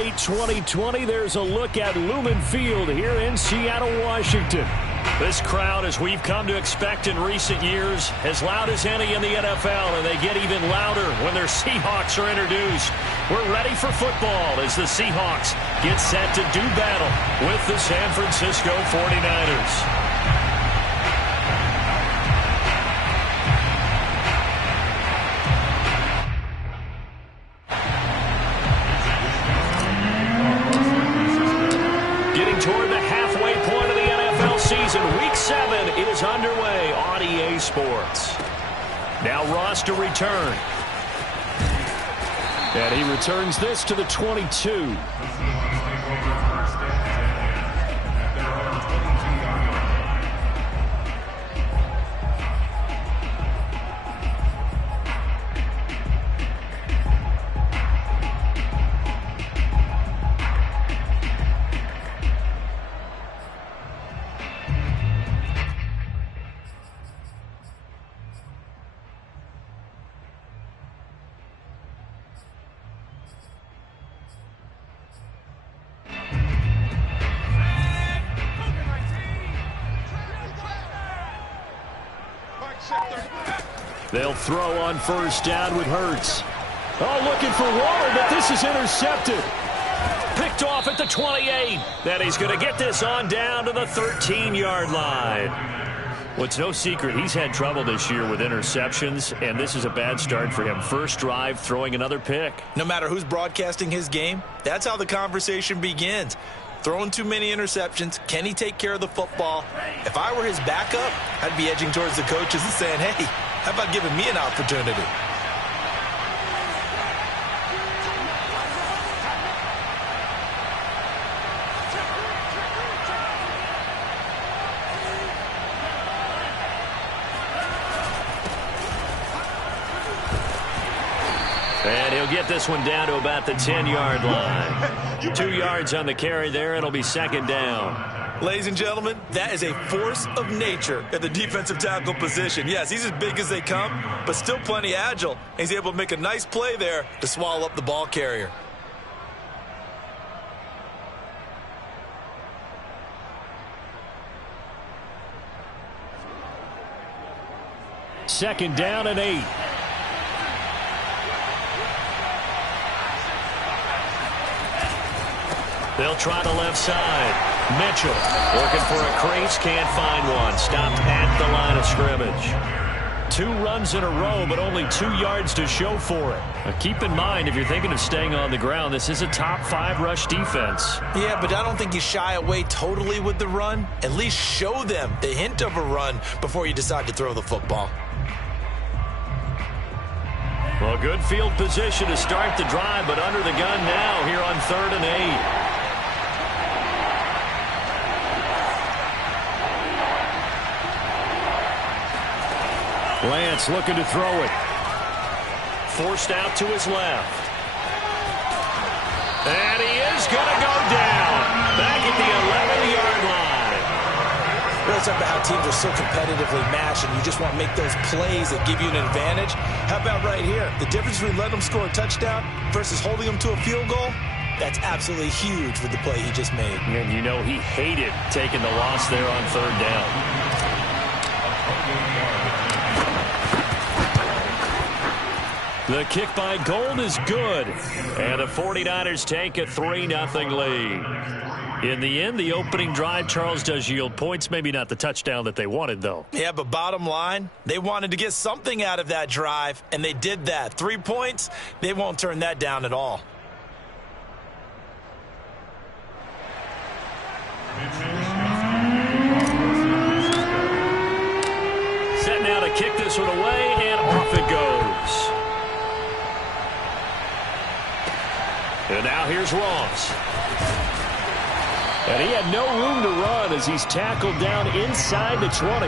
late 2020, there's a look at Lumen Field here in Seattle, Washington. This crowd, as we've come to expect in recent years, as loud as any in the NFL, and they get even louder when their Seahawks are introduced. We're ready for football as the Seahawks get set to do battle with the San Francisco 49ers. Toward the halfway point of the NFL season. Week 7 is underway on EA Sports. Now Ross to return. And he returns this to the 22. They'll throw on first down with Hurts. Oh, looking for Waller, but this is intercepted. Picked off at the 28. Then he's going to get this on down to the 13-yard line. Well, it's no secret he's had trouble this year with interceptions, and this is a bad start for him. First drive, throwing another pick. No matter who's broadcasting his game, that's how the conversation begins. Throwing too many interceptions. Can he take care of the football? If I were his backup, I'd be edging towards the coaches and saying, hey, how about giving me an opportunity? And he'll get this one down to about the 10-yard line. 2 yards on the carry there. It'll be second down. Ladies and gentlemen, that is a force of nature at the defensive tackle position. Yes, he's as big as they come, but still plenty agile. He's able to make a nice play there to swallow up the ball carrier. Second down and 8. They'll try the left side. Mitchell looking for a crease, can't find one. Stopped at the line of scrimmage. 2 runs in a row, but only 2 yards to show for it. Now keep in mind, if you're thinking of staying on the ground, this is a top 5 rush defense. Yeah, but I don't think you shy away totally with the run. At least show them the hint of a run before you decide to throw the football. Well, good field position to start the drive, but under the gun now here on 3rd and 8. Lance looking to throw it. Forced out to his left. And he is going to go down. Back at the 11-yard line. Well, it's about how teams are so competitively matched, and you just want to make those plays that give you an advantage. How about right here? The difference between letting them score a touchdown versus holding them to a field goal? That's absolutely huge with the play he just made. And you know he hated taking the loss there on 3rd down. The kick by Gold is good. And the 49ers take a 3-0 lead. In the end, the opening drive, Charles, does yield points. Maybe not the touchdown that they wanted, though. Yeah, but bottom line, they wanted to get something out of that drive, and they did that. 3 points, they won't turn that down at all. Set now to kick this one away, and off it goes. And now here's Ross. And he had no room to run as he's tackled down inside the 20.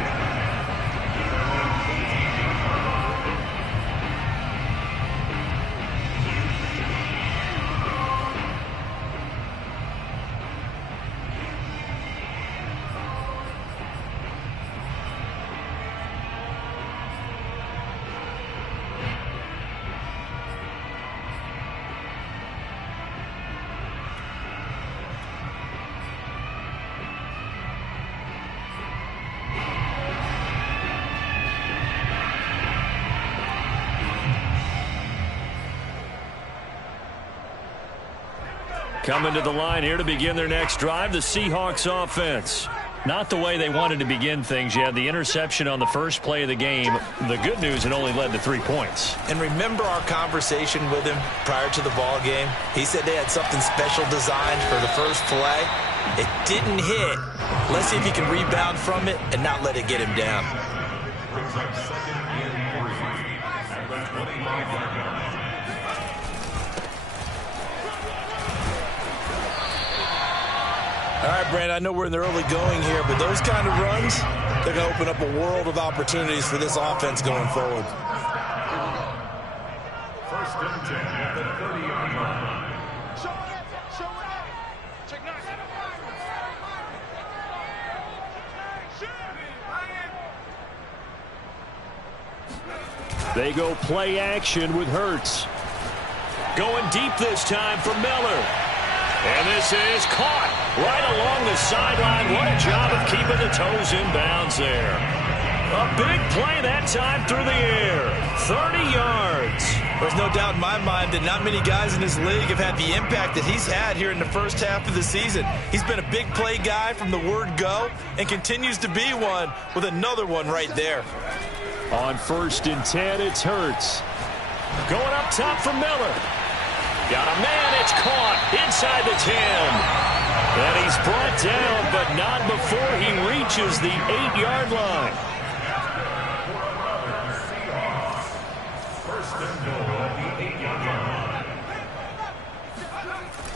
Coming to the line here to begin their next drive, the Seahawks offense. Not the way they wanted to begin things. You had the interception on the first play of the game. The good news, it only led to 3 points. And remember our conversation with him prior to the ball game? He said they had something special designed for the first play. It didn't hit. Let's see if he can rebound from it and not let it get him down. All right, Brandon, I know we're in the early going here, but those kind of runs, they're going to open up a world of opportunities for this offense going forward. First and 10 at the 30-yard line. They go play action with Hurts. Going deep this time for Miller. And this is caught right along the sideline. What a job of keeping the toes in bounds there. A big play that time through the air. 30 yards. There's no doubt in my mind that not many guys in this league have had the impact that he's had here in the first half of the season. He's been a big play guy from the word go and continues to be one with another one right there. On 1st and 10, it's Hurts. Going up top for Miller. Got a man, it's caught inside the 10. And he's brought down, but not before he reaches the 8-yard line.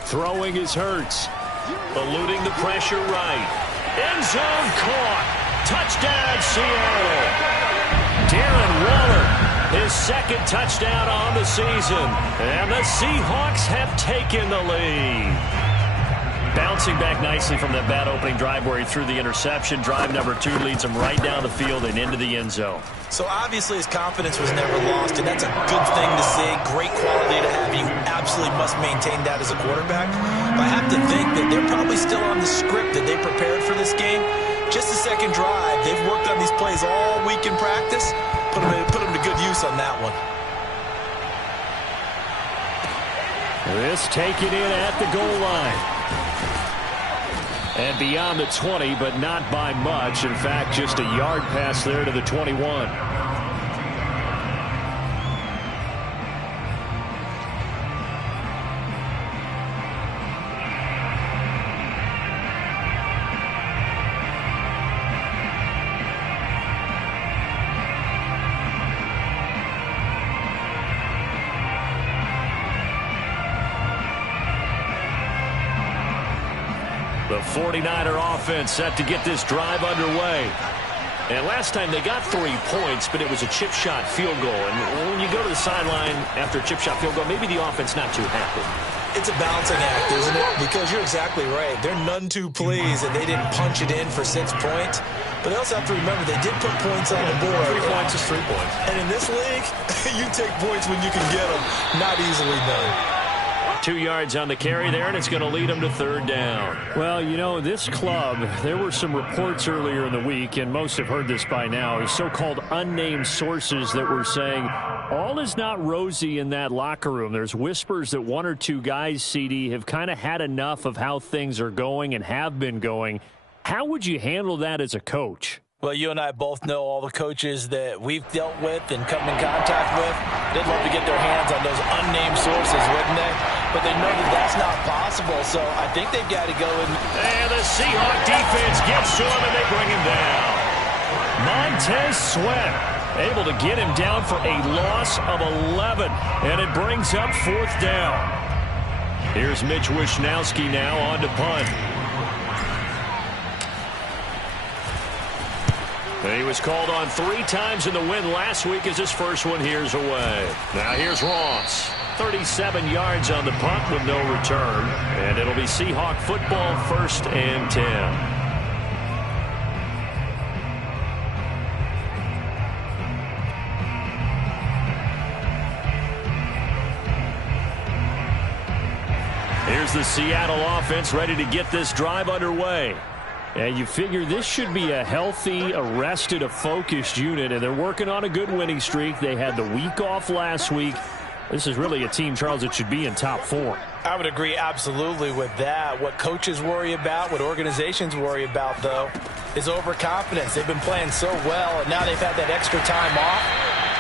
Throwing is Hurts. Eluding the pressure right. End zone caught. Touchdown, Seattle. Darren Waller, his second touchdown on the season. And the Seahawks have taken the lead. Bouncing back nicely from that bad opening drive where he threw the interception. Drive number 2 leads him right down the field and into the end zone. So obviously his confidence was never lost, and that's a good thing to see. Great quality to have. You absolutely must maintain that as a quarterback. But I have to think that they're probably still on the script that they prepared for this game. Just the second drive. They've worked on these plays all week in practice. Put them to good use on that one. This taken in at the goal line. And beyond the 20, but not by much. In fact, just a yard pass there to the 21. The 49er offense set to get this drive underway. And last time they got 3 points, but it was a chip shot field goal. And when you go to the sideline after a chip shot field goal, maybe the offense not too happy. It's a balancing act, isn't it? Because you're exactly right. They're none too pleased that they didn't punch it in for 6 points. But they also have to remember they did put points on the board. 3 points is 3 points. And in this league, you take points when you can get them. Not easily done. 2 yards on the carry there, and it's going to lead them to 3rd down. Well, you know, this club, there were some reports earlier in the week, and most have heard this by now, so-called unnamed sources that were saying all is not rosy in that locker room. There's whispers that 1 or 2 guys, CD, have kind of had enough of how things are going and have been going. How would you handle that as a coach? Well, you and I both know all the coaches that we've dealt with and come in contact with. They'd love to get their hands on those unnamed sources, wouldn't they? But they know that that's not possible, so I think they've got to go in. And the Seahawk defense gets to him, and they bring him down. Montez Sweat able to get him down for a loss of 11, and it brings up 4th down. Here's Mitch Wishnowski now on to punt. He was called on 3 times in the win last week as his first one here's away. Now here's Ross. 37 yards on the punt with no return. And it'll be Seahawk football, 1st and 10. Here's the Seattle offense ready to get this drive underway. And you figure this should be a healthy, a rested, a focused unit, and they're working on a good winning streak. They had the week off last week. This is really a team, Charles, that should be in top 4. I would agree absolutely with that. What coaches worry about, what organizations worry about, though, is overconfidence. They've been playing so well, and now they've had that extra time off.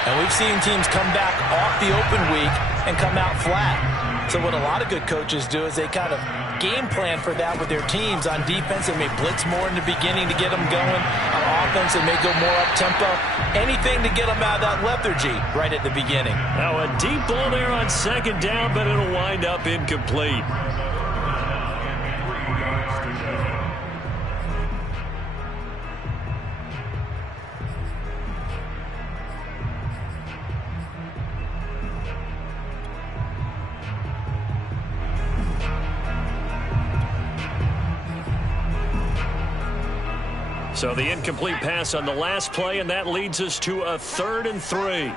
And we've seen teams come back off the open week and come out flat. So what a lot of good coaches do is they kind of game plan for that with their teams. On defense, they may blitz more in the beginning to get them going. On offense, they may go more up-tempo. Anything to get them out of that lethargy right at the beginning. Now a deep ball there on second down, but it'll wind up incomplete. So the incomplete pass on the last play, and that leads us to a 3rd and 3.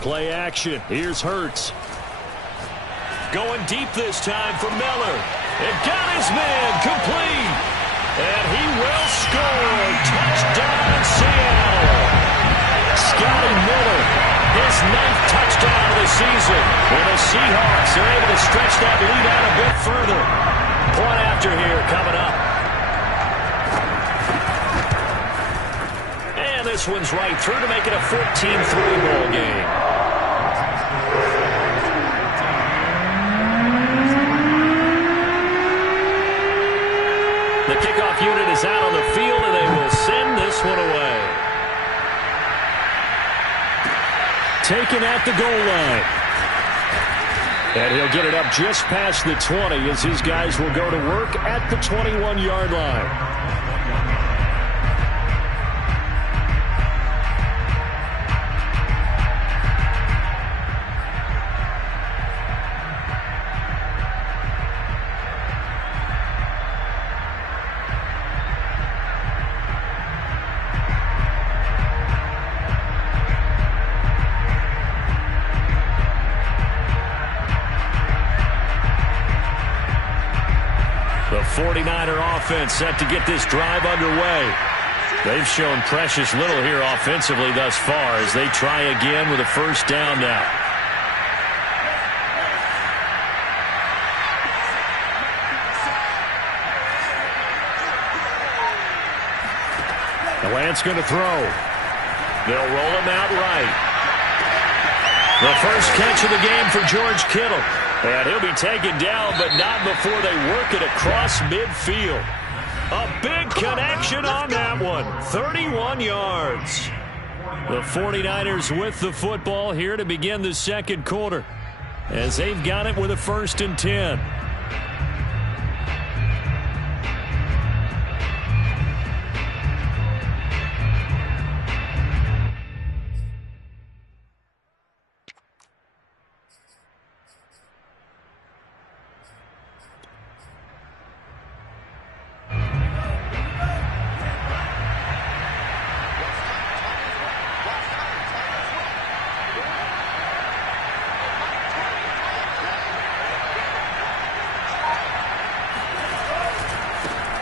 Play action. Here's Hurts. Going deep this time for Miller. It got his man complete. And he will score. Touchdown, Seattle. Scotty Miller, his 9th touchdown of the season. And the Seahawks are able to stretch that lead out a bit further. Point after here coming up. And this one's right through to make it a 14-3 ball game. The kickoff unit is out on the field, and they will send this one away. Taken at the goal line. And he'll get it up just past the 20 as his guys will go to work at the 21-yard line. The 49er offense set to get this drive underway. They've shown precious little here offensively thus far as they try again with a first down now. The Lance going to throw. They'll roll him out right. The first catch of the game for George Kittle. And he'll be taken down, but not before they work it across midfield. A big connection on that one. 31 yards. The 49ers with the football here to begin the second quarter, as they've got it with a 1st and 10.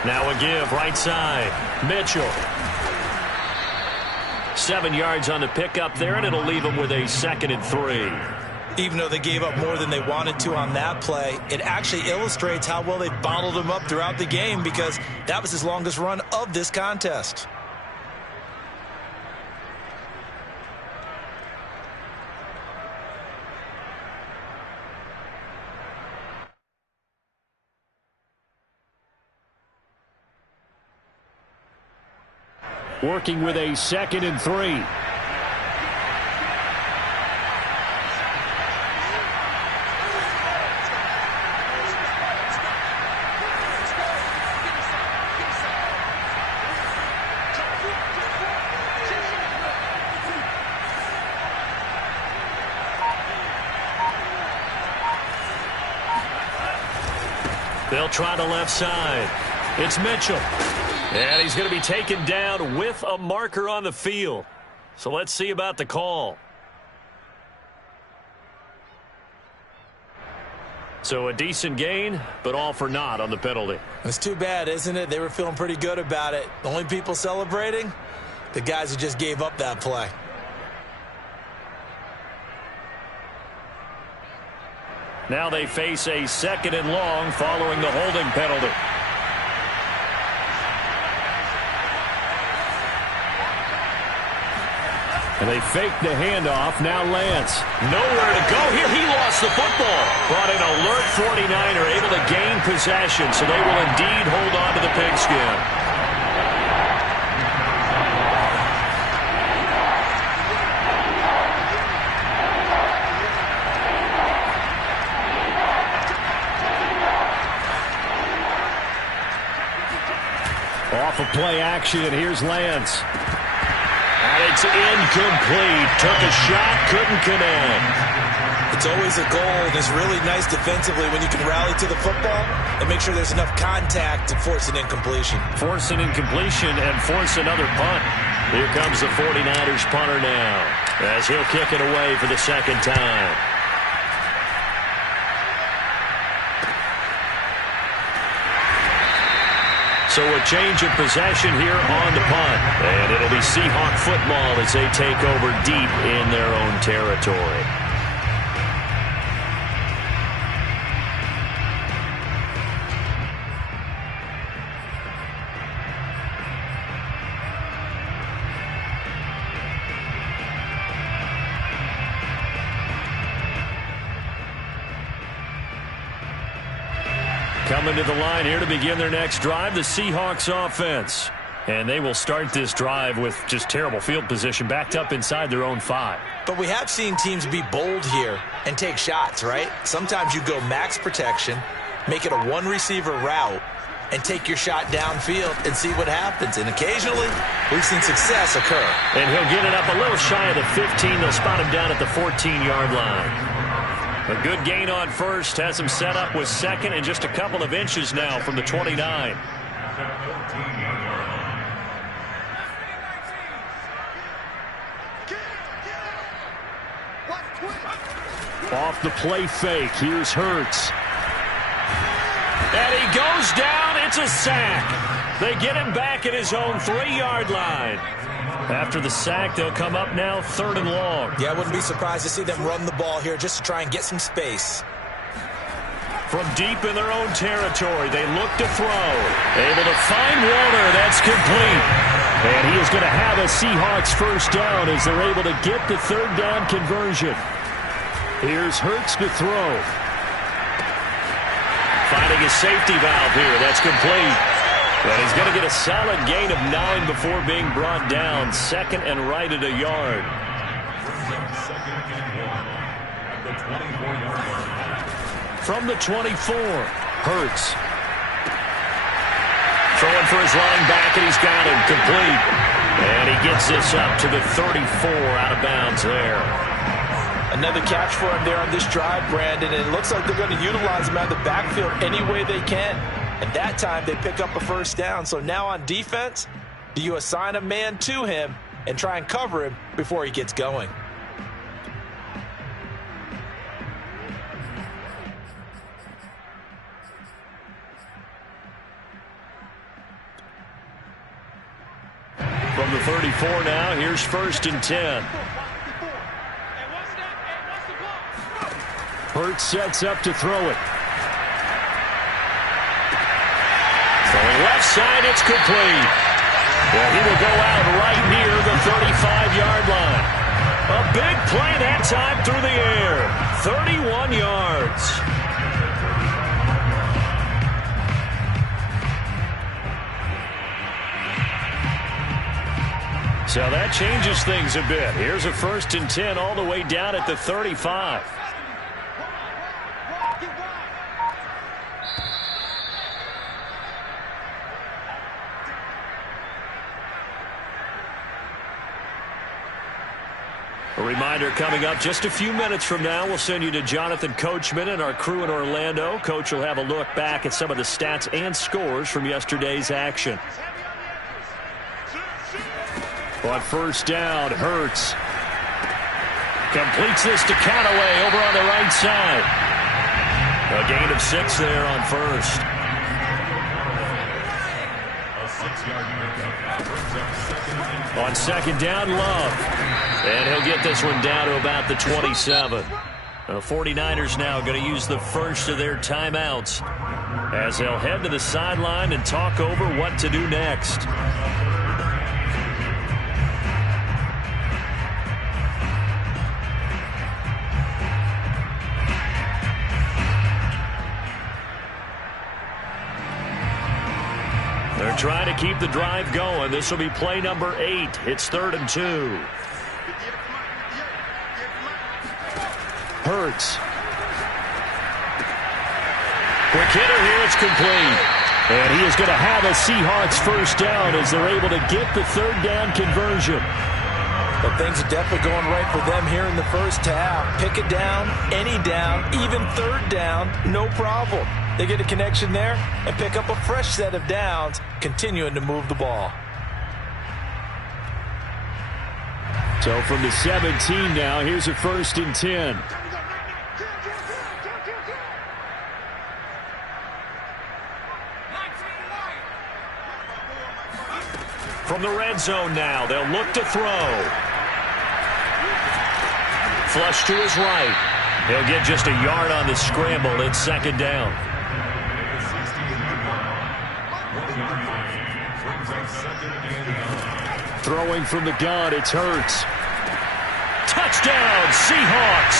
Now a give right side. Mitchell. 7 yards on the pickup there, and it'll leave them with a 2nd and 3. Even though they gave up more than they wanted to on that play, it actually illustrates how well they've bottled them up throughout the game, because that was his longest run of this contest. Working with a 2nd and 3. They'll try the left side. It's Mitchell. And he's going to be taken down with a marker on the field. So let's see about the call. So a decent gain, but all for naught on the penalty. It's too bad, isn't it? They were feeling pretty good about it. The only people celebrating? The guys who just gave up that play. Now they face a 2nd and long following the holding penalty. And they fake the handoff. Now Lance. Nowhere to go here. He lost the football. Brought in alert 49er, able to gain possession, so they will indeed hold on to the pigskin. Off of play action, and here's Lance. And it's incomplete. Took a shot, couldn't connect. It's always a goal, and it's really nice defensively when you can rally to the football and make sure there's enough contact to force an incompletion. Force an incompletion and force another punt. Here comes the 49ers punter now, as he'll kick it away for the 2nd time. So a change of possession here on the punt. And it'll be Seahawk football as they take over deep in their own territory. Coming to the line here to begin their next drive, the Seahawks offense. And they will start this drive with just terrible field position, backed up inside their own 5. But we have seen teams be bold here and take shots, right? Sometimes you go max protection, make it a one-receiver route, and take your shot downfield and see what happens. And occasionally, we've seen success occur. And he'll get it up a little shy of the 15. They'll spot him down at the 14-yard line. A good gain on first, has him set up with 2nd and just a couple of inches now from the 29. Off the play fake, here's Hurts. And he goes down, it's a sack. They get him back at his own 3-yard line. After the sack, they'll come up now 3rd and long. Yeah, I wouldn't be surprised to see them run the ball here just to try and get some space. From deep in their own territory, they look to throw. Able to find Warner. That's complete. And he is going to have a Seahawks first down as they're able to get the 3rd down conversion. Here's Hurts to throw. Finding a safety valve here. That's complete. And he's going to get a solid gain of 9 before being brought down. 2nd and right at a yard. From the 24, Hurts. Throwing for his running back, and he's got him complete. And he gets this up to the 34, out of bounds there. Another catch for him there on this drive, Brandon. And it looks like they're going to utilize him out of the backfield any way they can. And that time they pick up a first down. So now on defense, do you assign a man to him and try and cover him before he gets going? From the 34 now, here's 1st and 10. Hurts sets up to throw it. Throwing left side, it's complete. Well, he will go out right near the 35-yard line. A big play that time through the air. 31 yards. So that changes things a bit. Here's a 1st and 10 all the way down at the 35. A reminder coming up just a few minutes from now, we'll send you to Jonathan Coachman and our crew in Orlando. Coach will have a look back at some of the stats and scores from yesterday's action. On 1st down, Hurts completes this to Callaway over on the right side. A gain of 6 there on first. A 6-yard pickup brings up second and 10. On second down, Love. And he'll get this one down to about the 27. The 49ers now going to use the first of their timeouts as they'll head to the sideline and talk over what to do next. They're trying to keep the drive going. This will be play number 8. It's 3rd and 2. Hurts. Quick hitter here. It's complete. And he is going to have a Seahawks first down as they're able to get the 3rd down conversion. But things are definitely going right for them here in the first half. Pick it down, any down, even 3rd down, no problem. They get a connection there and pick up a fresh set of downs, continuing to move the ball. So from the 17 now, here's a 1st and 10. From the red zone now, they'll look to throw. Flush to his right. He'll get just a yard on the scramble. It's 2nd down. Throwing from the gun, it's Hurts. Touchdown, Seahawks.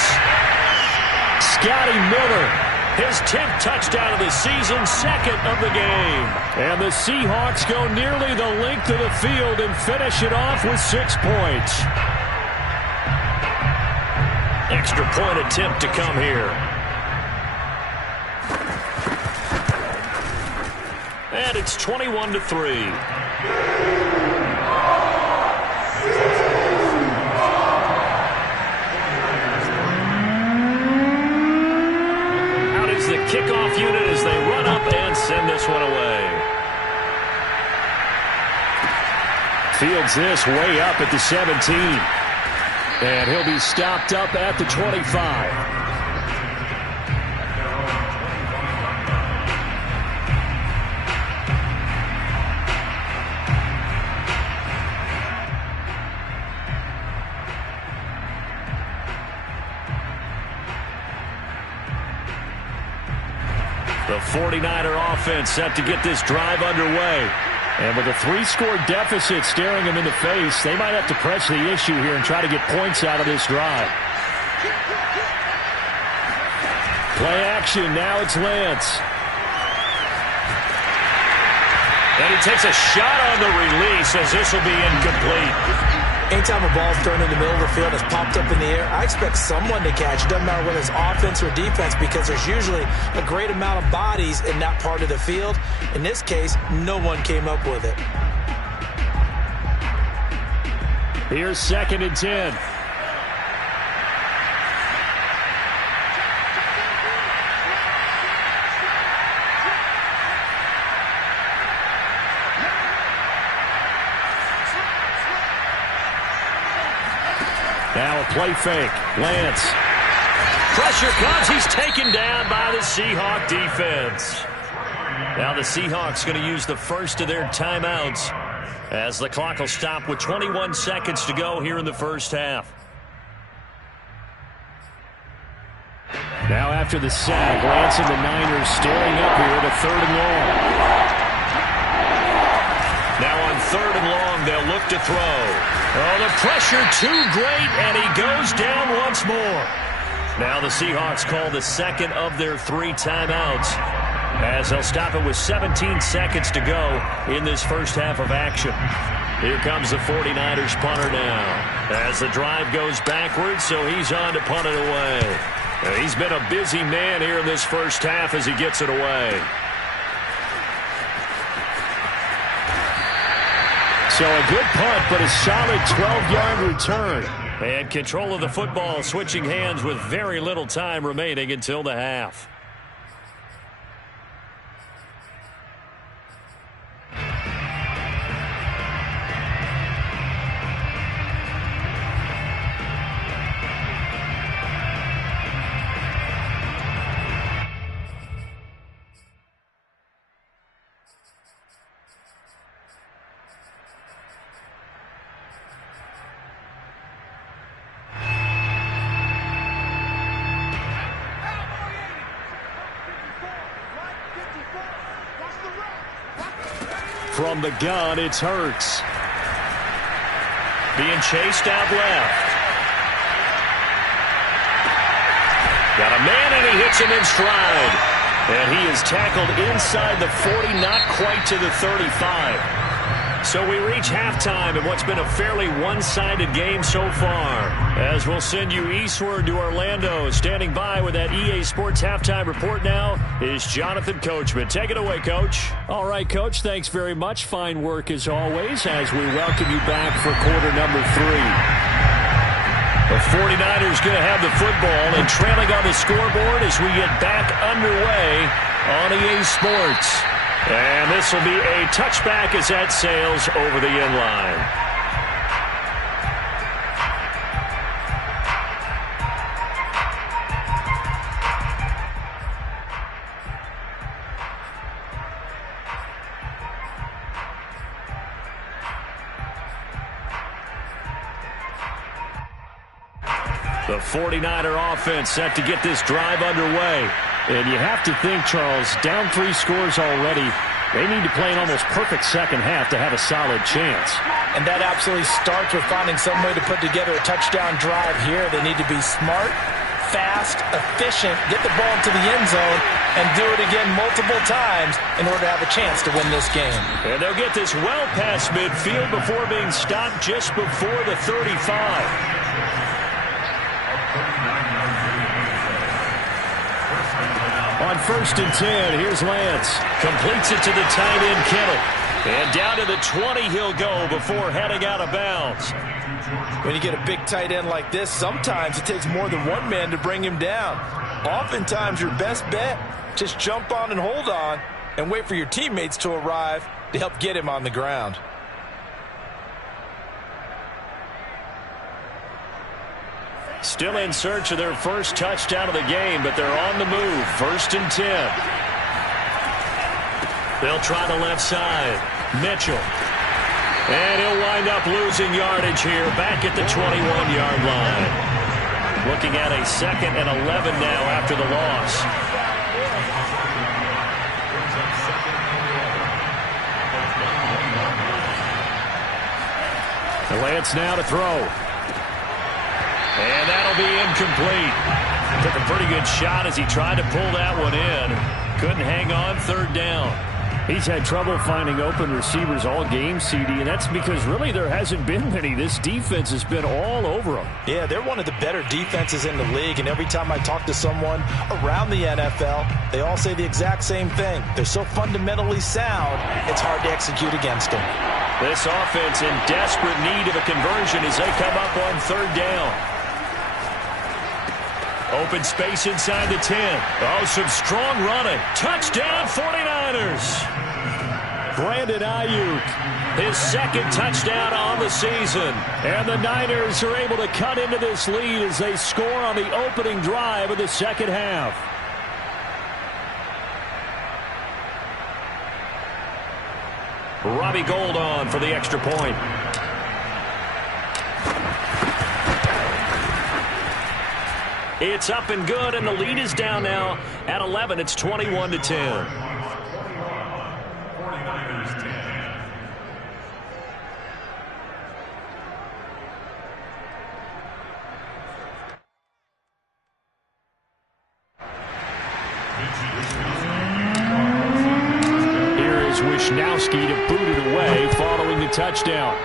Scotty Miller, his 10th touchdown of the season, 2nd of the game. And the Seahawks go nearly the length of the field and finish it off with 6 points. Extra point attempt to come here. And it's 21-3. The kickoff unit as they run up and send this one away. Fields this way up at the 17. And he'll be stopped up at the 25. The 49er offense set to get this drive underway. And with a 3-score deficit staring them in the face, they might have to press the issue here and try to get points out of this drive. Play action. Now it's Lance. And he takes a shot on the release as this will be incomplete. Anytime a ball's thrown in the middle of the field, it's popped up in the air, I expect someone to catch it. Doesn't matter whether it's offense or defense, because there's usually a great amount of bodies in that part of the field. In this case, no one came up with it. Here's 2nd and 10. Now a play fake. Lance. Pressure comes. He's taken down by the Seahawk defense. Now the Seahawks going to use the first of their timeouts as the clock will stop with 21 seconds to go here in the first half. Now after the sack, Lance and the Niners staring up here at a 3rd and long. Now on 3rd and long, they'll look to throw. Oh, the pressure too great, and he goes down once more. Now the Seahawks call the 2nd of their 3 timeouts as they'll stop it with 17 seconds to go in this first half of action. Here comes the 49ers punter now as the drive goes backwards, so he's on to punt it away. He's been a busy man here in this first half as he gets it away. So a good punt, but a solid 12-yard return. And control of the football switching hands with very little time remaining until the half. From the gun, it's Hurts. Being chased out left. Got a man, and he hits him in stride. And he is tackled inside the 40, not quite to the 35. So we reach halftime in what's been a fairly one-sided game so far. As we'll send you eastward to Orlando. Standing by with that EA Sports halftime report now is Jonathan Coachman. Take it away, Coach. All right, Coach, thanks very much. Fine work as always as we welcome you back for quarter number 3. The 49ers going to have the football and trailing on the scoreboard as we get back underway on EA Sports. And this will be a touchback as that sails over the end line. The 49er offense set to get this drive underway. And you have to think, Charles, down 3 scores already. They need to play an almost perfect second half to have a solid chance. And that absolutely starts with finding some way to put together a touchdown drive here. They need to be smart, fast, efficient, get the ball into the end zone, and do it again multiple times in order to have a chance to win this game. And they'll get this well past midfield before being stopped just before the 35. On 1st and 10, here's Lance. Completes it to the tight end, Kittle. And down to the 20 he'll go before heading out of bounds. When you get a big tight end like this, sometimes it takes more than one man to bring him down. Oftentimes, your best bet, just jump on and hold on and wait for your teammates to arrive to help get him on the ground. Still in search of their first touchdown of the game, but they're on the move. 1st and 10. They'll try the left side. Mitchell. And he'll wind up losing yardage here back at the 21-yard line. Looking at a 2nd and 11 now after the loss. The Lance now to throw. And that'll be incomplete. Took a pretty good shot as he tried to pull that one in. Couldn't hang on. 3rd down. He's had trouble finding open receivers all game, CD, and that's because really there hasn't been many. This defense has been all over them. Yeah, they're one of the better defenses in the league, and every time I talk to someone around the NFL, they all say the exact same thing. They're so fundamentally sound, it's hard to execute against them. This offense in desperate need of a conversion as they come up on 3rd down. Open space inside the 10. Oh, some strong running. Touchdown, 49ers. Brandon Ayuk, his 2nd touchdown on the season. And the Niners are able to cut into this lead as they score on the opening drive of the second half. Robbie Gould on for the extra point. It's up and good, and the lead is down now at 11. It's 21-10. 49ers 10. Here is Wisnowski to boot it away following the touchdown.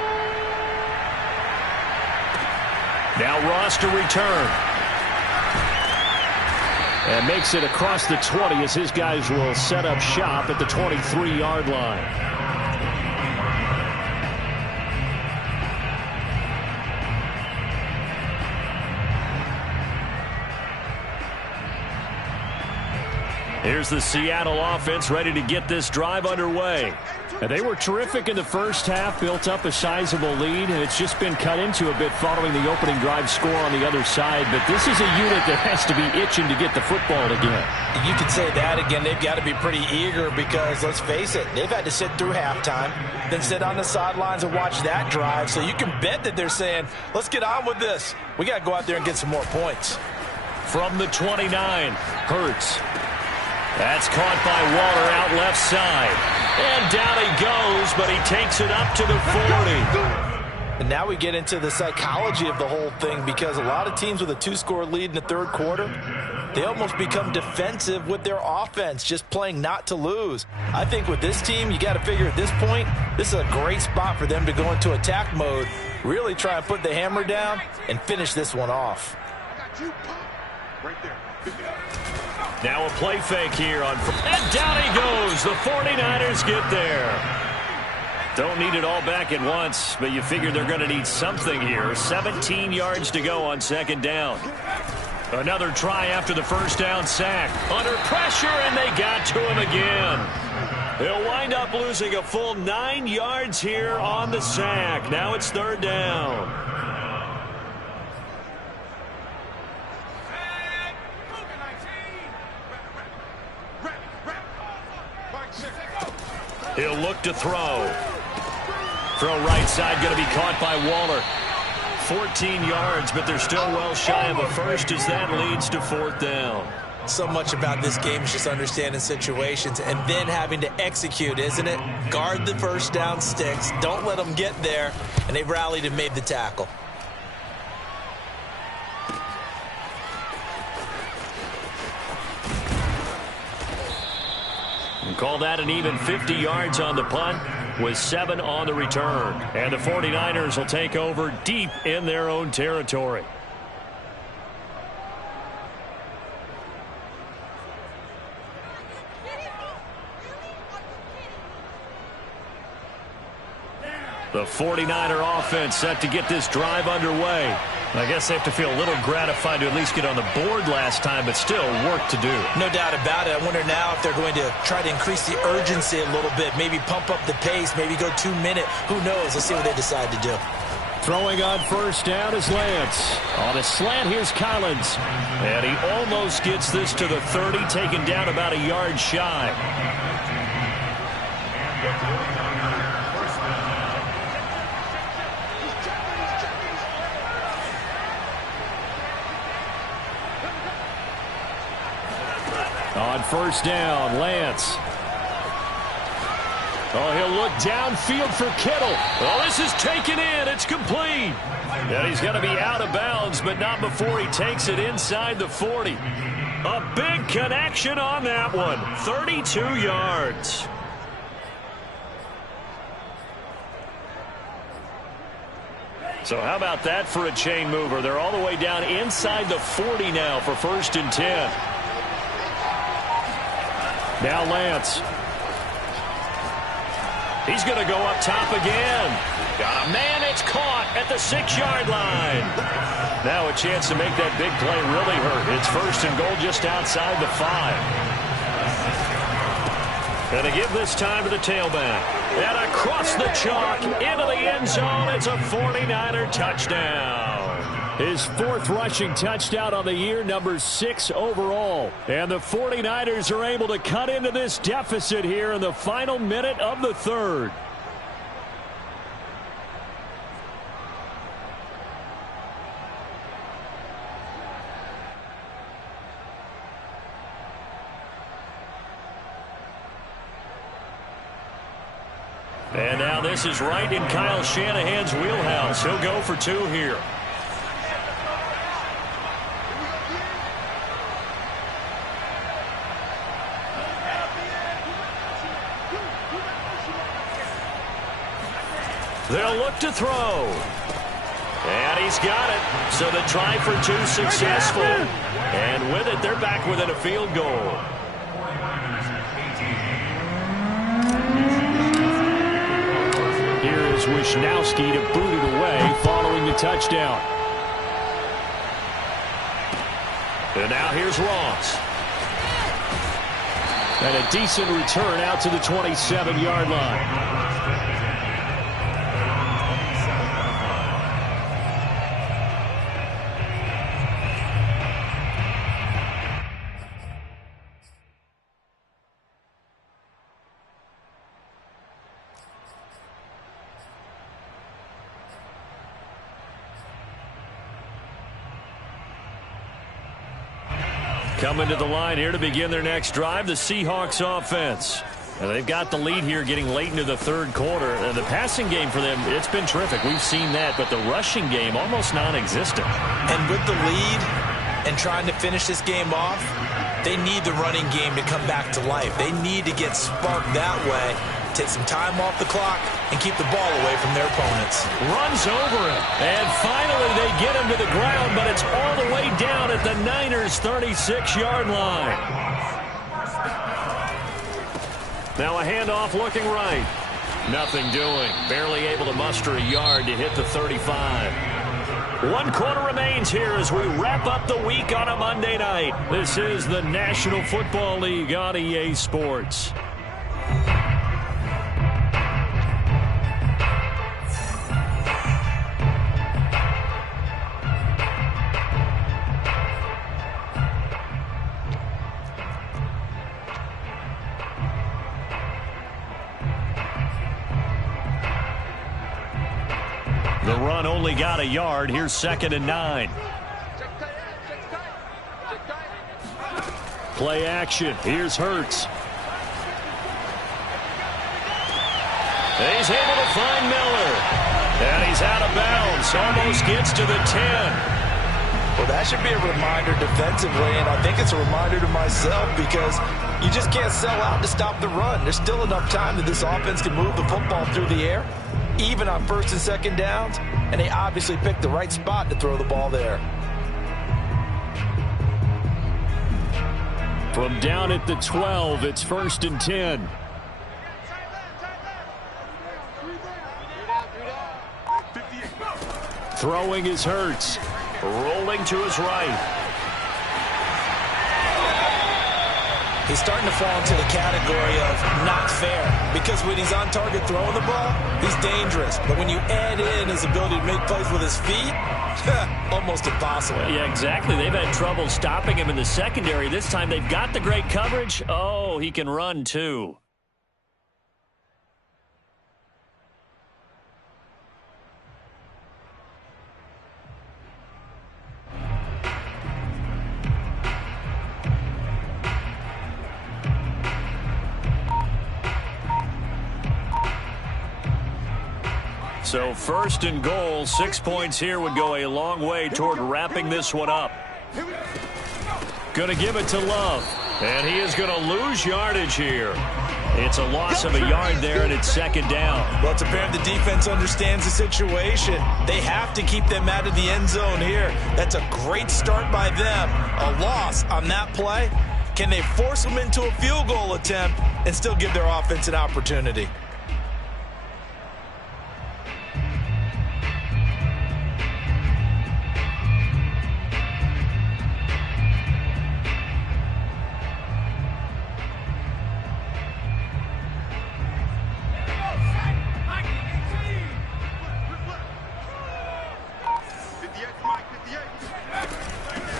Now Ross to return. And makes it across the 20 as his guys will set up shop at the 23-yard line. Here's the Seattle offense ready to get this drive underway. And they were terrific in the first half, built up a sizable lead, and it's just been cut into a bit following the opening drive score on the other side. But this is a unit that has to be itching to get the football again. You could say that again. They've got to be pretty eager because, let's face it, they've had to sit through halftime, then sit on the sidelines and watch that drive. So you can bet that they're saying, let's get on with this. We got to go out there and get some more points. From the 29, Hurts. That's caught by Waller out left side. And down he goes, but he takes it up to the 40. And now we get into the psychology of the whole thing, because a lot of teams with a 2-score lead in the third quarter, they almost become defensive with their offense, just playing not to lose. I think with this team, you got to figure at this point, this is a great spot for them to go into attack mode, really try and put the hammer down and finish this one off. Now a play fake here on, and down he goes. The 49ers get there. Don't need it all back at once, but you figure they're going to need something here. 17 yards to go on second down. Another try after the first down sack. Under pressure, and they got to him again. They'll wind up losing a full 9 yards here on the sack. Now it's third down. He'll look to throw. Throw right side, going to be caught by Waller. 14 yards, but they're still well shy of a first as that leads to fourth down. So much about this game is just understanding situations and then having to execute, isn't it? Guard the first down sticks. Don't let them get there. And they rallied and made the tackle. And call that an even 50 yards on the punt with 7 on the return. And the 49ers will take over deep in their own territory. The 49er offense set to get this drive underway. I guess they have to feel a little gratified to at least get on the board last time, but still work to do. No doubt about it. I wonder now if they're going to try to increase the urgency a little bit, maybe pump up the pace, maybe go 2 minute. Who knows? Let's see what they decide to do. Throwing on first down is Lance. On a slant, here's Collins. And he almost gets this to the 30, taken down about a yard shy. On first down, Lance. Oh, he'll look downfield for Kittle. Oh, this is taken in. It's complete. And he's going to be out of bounds, but not before he takes it inside the 40. A big connection on that one. 32 yards. So how about that for a chain mover? They're all the way down inside the 40 now for 1st and 10. Now Lance. He's going to go up top again. Got a man, it's caught at the 6-yard line. Now a chance to make that big play really hurt. It's 1st and goal just outside the 5. And to give this time to the tailback. And across the chalk, into the end zone, it's a 49er touchdown. His 4th rushing touchdown on the year, number 6 overall. And the 49ers are able to cut into this deficit here in the final minute of the 3rd. And now this is right in Kyle Shanahan's wheelhouse. He'll go for 2 here. They'll look to throw. And he's got it. So the try for 2 successful. And with it, they're back within a field goal. Here is Wisnowski to boot it away following the touchdown. And now here's Ross. And a decent return out to the 27-yard line. Coming to the line here to begin their next drive, the Seahawks offense. And they've got the lead here getting late into the third quarter. The passing game for them, it's been terrific. We've seen that, but the rushing game almost non-existent. And with the lead and trying to finish this game off, they need the running game to come back to life. They need to get sparked that way, take some time off the clock, and keep the ball away from their opponents. Runs over it, and finally they get him to the ground, but it's all the way down at the Niners' 36-yard line. Now a handoff looking right. Nothing doing. Barely able to muster a yard to hit the 35. 1 quarter remains here as we wrap up the week on a Monday night. This is the National Football League on EA Sports. The run only got a yard. Here's 2nd and 9. Play action. Here's Hurts. He's able to find Miller. And he's out of bounds. Almost gets to the 10. Well, that should be a reminder defensively, and I think it's a reminder to myself because you just can't sell out to stop the run. There's still enough time that this offense can move the football through the air, even on 1st and 2nd downs, and they obviously picked the right spot to throw the ball there. From down at the 12, it's 1st and 10. Throwing is Hurts. Rolling to his right. He's starting to fall into the category of not fair because when he's on target throwing the ball, he's dangerous. But when you add in his ability to make plays with his feet, almost impossible. Yeah, exactly. They've had trouble stopping him in the secondary. This time they've got the great coverage. Oh, he can run too. So 1st and goal, 6 points here would go a long way toward wrapping this one up. Going to give it to Love, and he is going to lose yardage here. It's a loss of a yard there, and it's 2nd down. Well, it's apparent the defense understands the situation. They have to keep them out of the end zone here. That's a great start by them. A loss on that play. Can they force them into a field goal attempt and still give their offense an opportunity?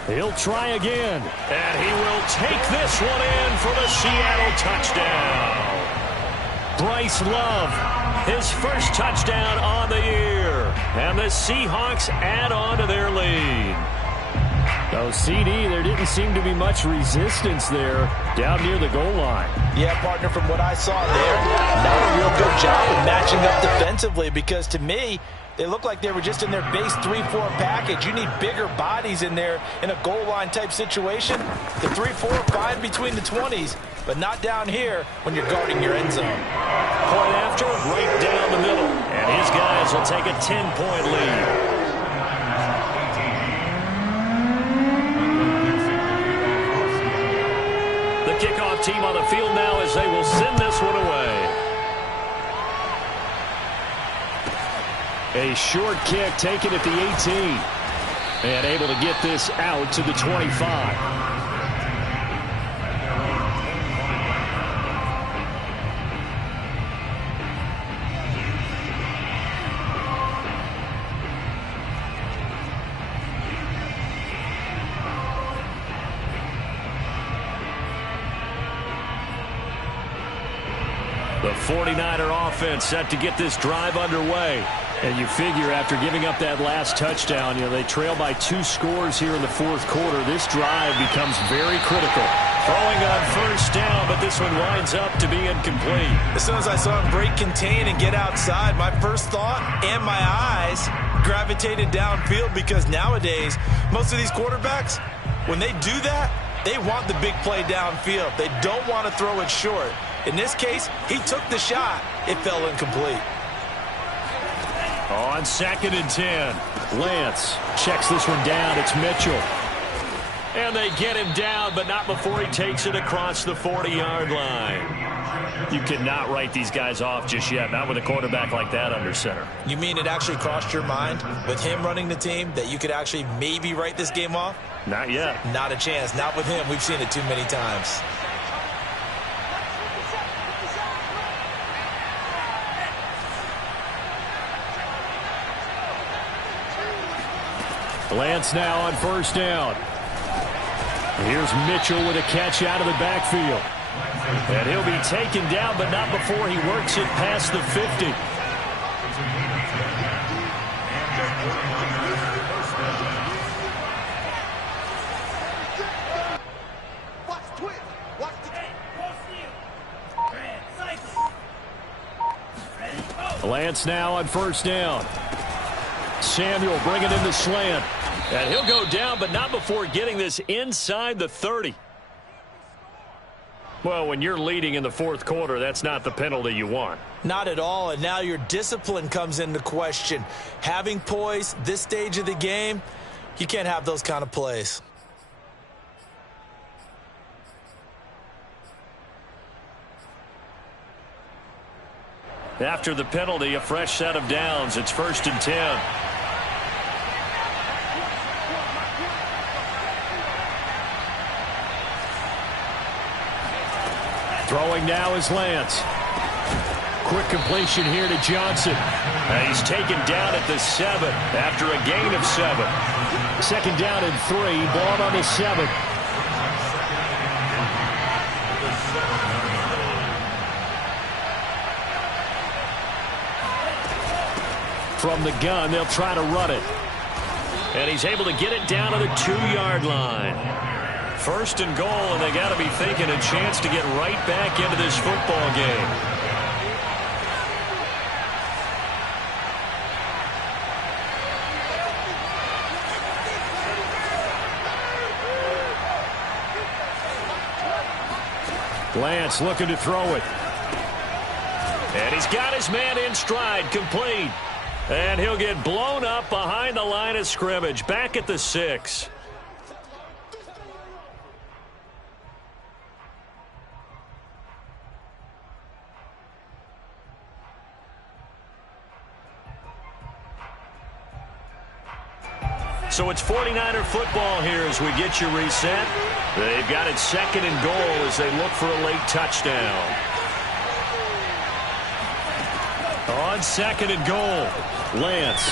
He'll try again, and he will take this one in for the Seattle touchdown. Bryce Love, his first touchdown on the year, and the Seahawks add on to their lead. Oh, CD, there didn't seem to be much resistance there down near the goal line. Yeah, partner, from what I saw there, not a real good job of matching up defensively because to me, they look like they were just in their base 3-4 package. You need bigger bodies in there in a goal line type situation. The 3-4 fine between the 20s, but not down here when you're guarding your end zone. Point after, right down the middle. And his guys will take a 10-point lead. The kickoff team on the field now as they will send this one away. A short kick taken at the 18. And able to get this out to the 25. The 49er offense set to get this drive underway. And you figure after giving up that last touchdown, they trail by 2 scores here in the fourth quarter. This drive becomes very critical. Throwing on first down, but this one winds up to be incomplete. As soon as I saw him break contain and get outside, my first thought and my eyes gravitated downfield, because nowadays, most of these quarterbacks, when they do that, they want the big play downfield. They don't want to throw it short. In this case, he took the shot. It fell incomplete. On 2nd and 10, Lance checks this one down. It's Mitchell. And they get him down, but not before he takes it across the 40-yard line. You cannot write these guys off just yet, not with a quarterback like that under center. You mean it actually crossed your mind with him running the team that you could actually maybe write this game off? Not yet. Not a chance. Not with him. We've seen it too many times. Lance now on first down. Here's Mitchell with a catch out of the backfield. And he'll be taken down, but not before he works it past the 50. Lance now on first down. Samuel bringing in the slant. And he'll go down, but not before getting this inside the 30. Well, when you're leading in the fourth quarter, that's not the penalty you want. Not at all, and now your discipline comes into question. Having poise this stage of the game, you can't have those kind of plays. After the penalty, a fresh set of downs. It's 1st and 10. Throwing now is Lance. Quick completion here to Johnson. And he's taken down at the 7 after a gain of 7. 2nd down and 3. Ball on the 7. From the gun, they'll try to run it. And he's able to get it down to the 2-yard line. 1st and goal, and they got to be thinking a chance to get right back into this football game. Lance looking to throw it. And he's got his man in stride, complete. And he'll get blown up behind the line of scrimmage, back at the 6. So it's 49er football here as we get you reset. They've got it 2nd and goal as they look for a late touchdown. On 2nd and goal, Lance.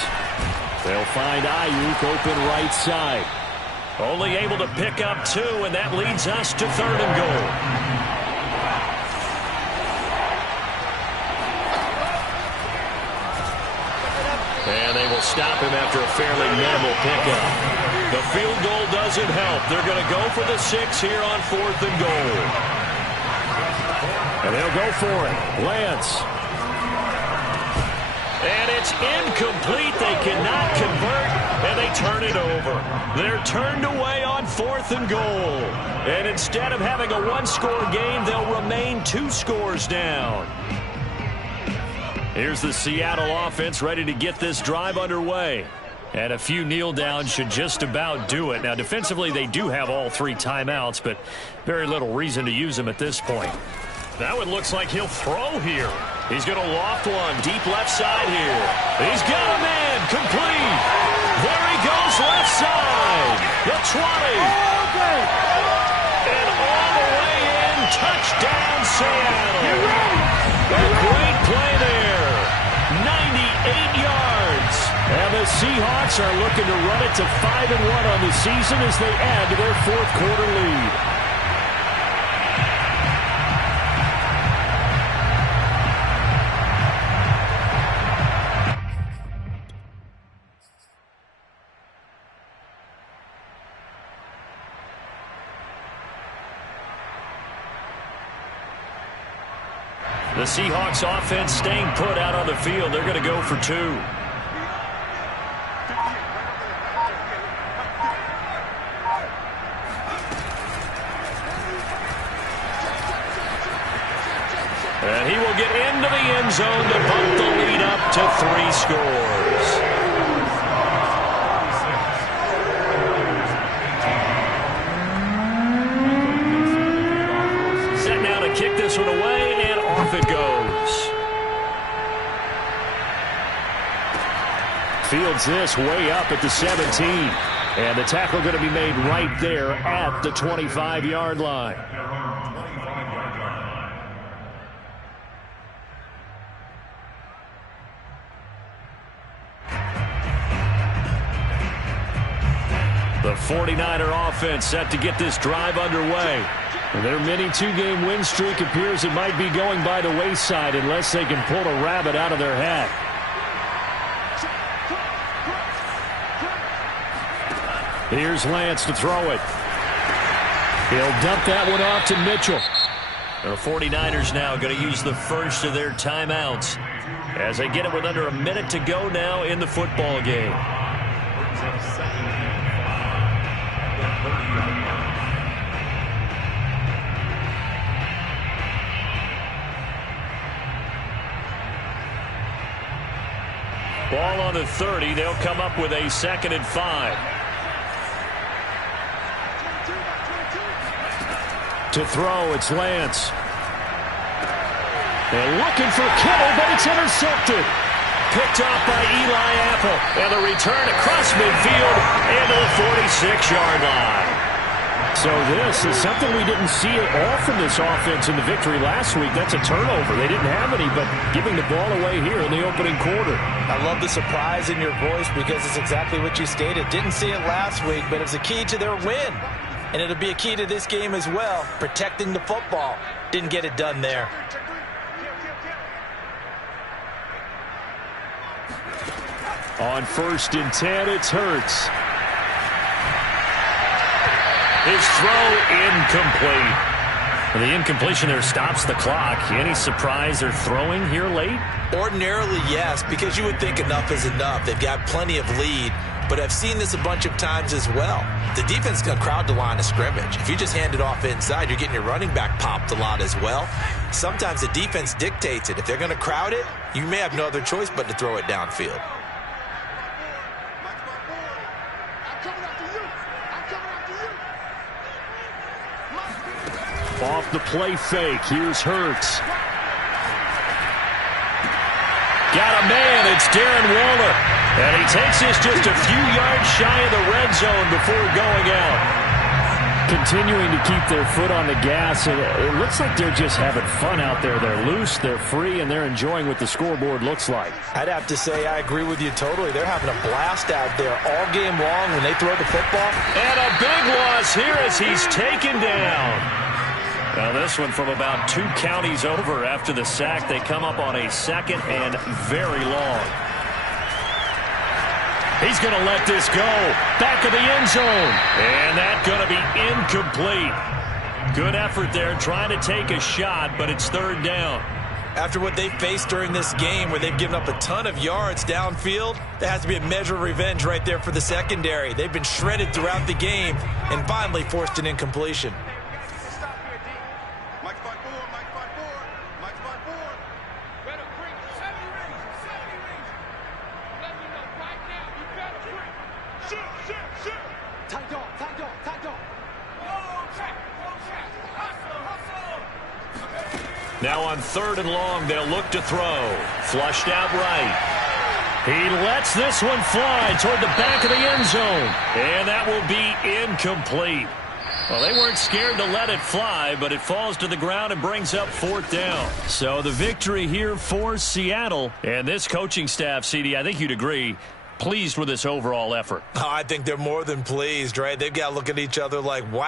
They'll find Ayuk open right side. Only able to pick up 2, and that leads us to 3rd and goal. And they will stop him after a fairly minimal pickup. The field goal doesn't help. They're going to go for the 6 here on 4th and goal. And they'll go for it. Lance. And it's incomplete. They cannot convert, and they turn it over. They're turned away on 4th and goal. And instead of having a 1-score game, they'll remain 2 scores down. Here's the Seattle offense ready to get this drive underway. And a few kneel downs should just about do it. Now, defensively, they do have all 3 timeouts, but very little reason to use them at this point. That one looks like he'll throw here. He's going to loft one deep left side here. He's got a man complete. There he goes left side. The 20. And all the way in. Touchdown, Seattle. A great play there. 98 yards. And the Seahawks are looking to run it to 5-1 on the season as they add to their 4th quarter lead. The Seahawks offense staying put out on the field. They're going to go for 2. And he will get into the end zone to bump the lead up to 3 scores. Set now to kick this one away, and off it goes. Fields this way up at the 17. And the tackle going to be made right there at the 25-yard line. The 49er offense set to get this drive underway. Their mini 2-game win streak appears it might be going by the wayside unless they can pull a rabbit out of their hat. Here's Lance to throw it. He'll dump that one off to Mitchell. The 49ers now going to use the first of their timeouts as they get it with under a minute to go now in the football game. Ball on the 30. They'll come up with a 2nd and 5. To throw, it's Lance. They're looking for Kittle, but it's intercepted. Picked off by Eli Apple. And the return across midfield into the 46-yard line. So this is something we didn't see at all from this offense in the victory last week. That's a turnover. They didn't have any, but giving the ball away here in the opening quarter. I love the surprise in your voice because it's exactly what you stated. Didn't see it last week, but it's a key to their win. And it'll be a key to this game as well, protecting the football. Didn't get it done there. On 1st and 10, it's Hurts. His throw incomplete. The incompletion there stops the clock. Any surprise they're throwing here late? Ordinarily, yes, because you would think enough is enough. They've got plenty of lead, but I've seen this a bunch of times as well. The defense can crowd the line of scrimmage. If you just hand it off inside, you're getting your running back popped a lot as well. Sometimes the defense dictates it. If they're going to crowd it, you may have no other choice but to throw it downfield. Off the play fake, here's Hurts. Got a man, it's Darren Waller. And he takes this just a few yards shy of the red zone before going out. Continuing to keep their foot on the gas, and it looks like they're just having fun out there. They're loose, they're free, and they're enjoying what the scoreboard looks like. I'd have to say I agree with you totally. They're having a blast out there all game long when they throw the football. And a big loss here as he's taken down. Now this one from about 2 counties over after the sack. They come up on a 2nd and very long. He's going to let this go. Back of the end zone. And that's going to be incomplete. Good effort there trying to take a shot, but it's 3rd down. After what they faced during this game where they've given up a ton of yards downfield, there has to be a measure of revenge right there for the secondary. They've been shredded throughout the game and finally forced an incompletion. Now on 3rd and long, they'll look to throw. Flushed out right. He lets this one fly toward the back of the end zone. And that will be incomplete. Well, they weren't scared to let it fly, but it falls to the ground and brings up 4th down. So the victory here for Seattle. And this coaching staff, CD, I think you'd agree, pleased with this overall effort. Oh, I think they're more than pleased, right? They've got to look at each other like, wow.